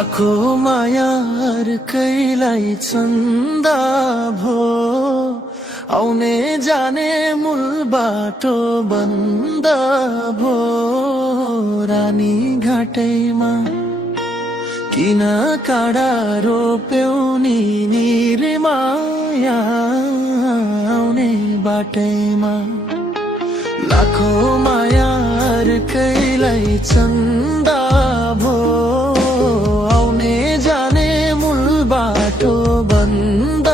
लाखो मायार कैलाई चन्दा भो आउने जाने मूल बाटो बन्द भो रानी घाटैमा किन काँडा रोप्यौ नि निर्माया आउने बाटैमा लाखो मायार कैलाई चन्दा भो आउने जाने मूल बाटो बन्द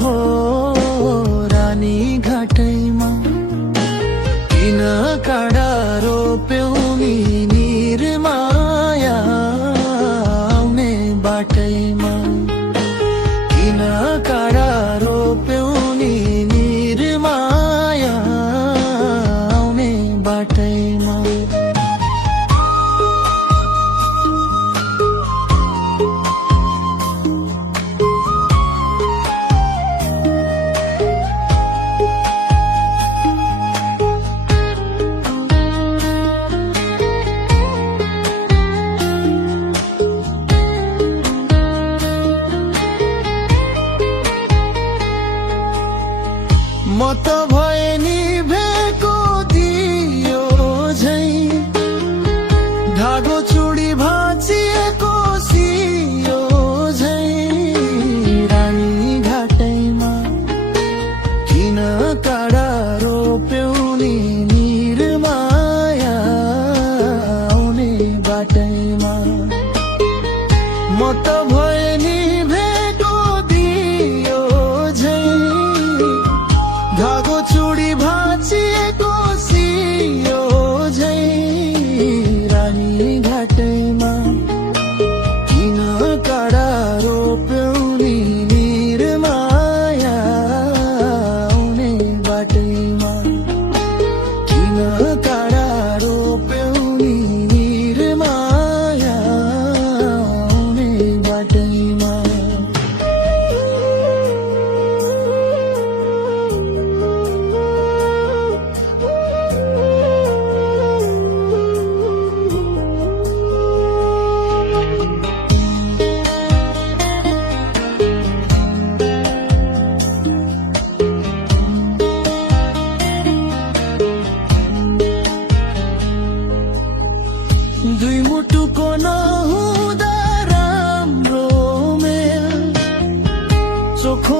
भो रानी घाटैमा किन काँडा रोप्यौ नि निर्माया आउने बाटैमा किन काँडा रोप्यौ नि निर्माया आउने बाटैमा म त भए नि भेको दियो झै धागो चुडी भाँचिएको सियो झै रानी घाटैमा किन काँडा रोप्यौ नि निर्माया आउने बाटैमा म त भए नि भेको दियो झै धागो चुडी भाँचिएको सियो झै रानी घाटैमा किन काँडा रोप्यौ नि निर्माया आउने बाटैमा किन काँडा रोप्यौ नि निर्माया आउने बाटैमा दुई मुटुको नहुँदा राम्रो मेल चोखो